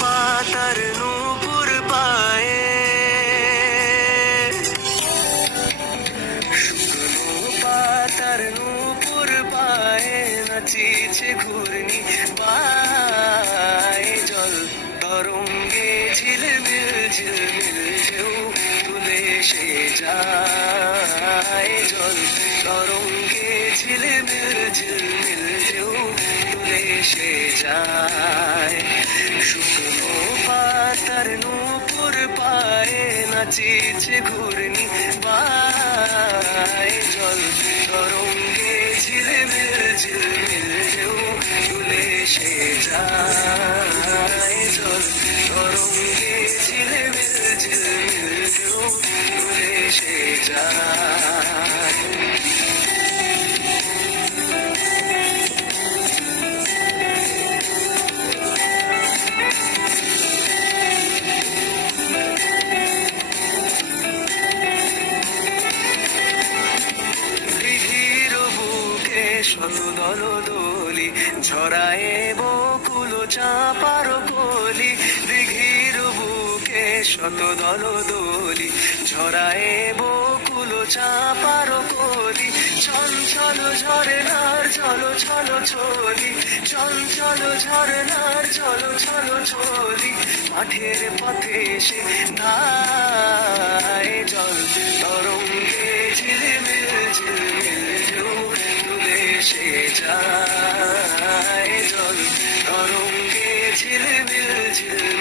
পাতার নূপুর পায়ে, শুকনো পাতার নূপুর পায়ে নাচিছে ঘূর্ণি পায়ে। জল তরঙ্গে ঝিলমিল ঝিলমিল ঢেউ তুলে সে যায়। জল তরঙ্গে ঝিলমিল ঝিলমিল ঢেউ তুলে সে যায়। শুকনো পাতার নূপুর পায়ে নাচিছে ঘূর্ণি পায়ে। জল তরঙ্গে ঝিলমিল ঝিলমিল ঢেউ তুলে সে যায়। জল তরঙ্গে ঝিলমিল ঝিলমিল ঢেউ তুলে সে যায়। শত দল দলি ঝরায়ে বকুল চাপার কলি। দিঘির বুকে শত দল দলি ঝরায়ে বকুল চাপার কলি। চঞ্চল ঝরনার ছল ছল ছলি, চঞ্চল ঝরনার ছল ছল ছলি। মাঠের পথে সে ধায়। জল তরঙ্গে ঝিলমিল ঝিলমিল ঢেউ তুলে সে যায়। জল তরঙ্গে ঝিলমিল ঝিলমিল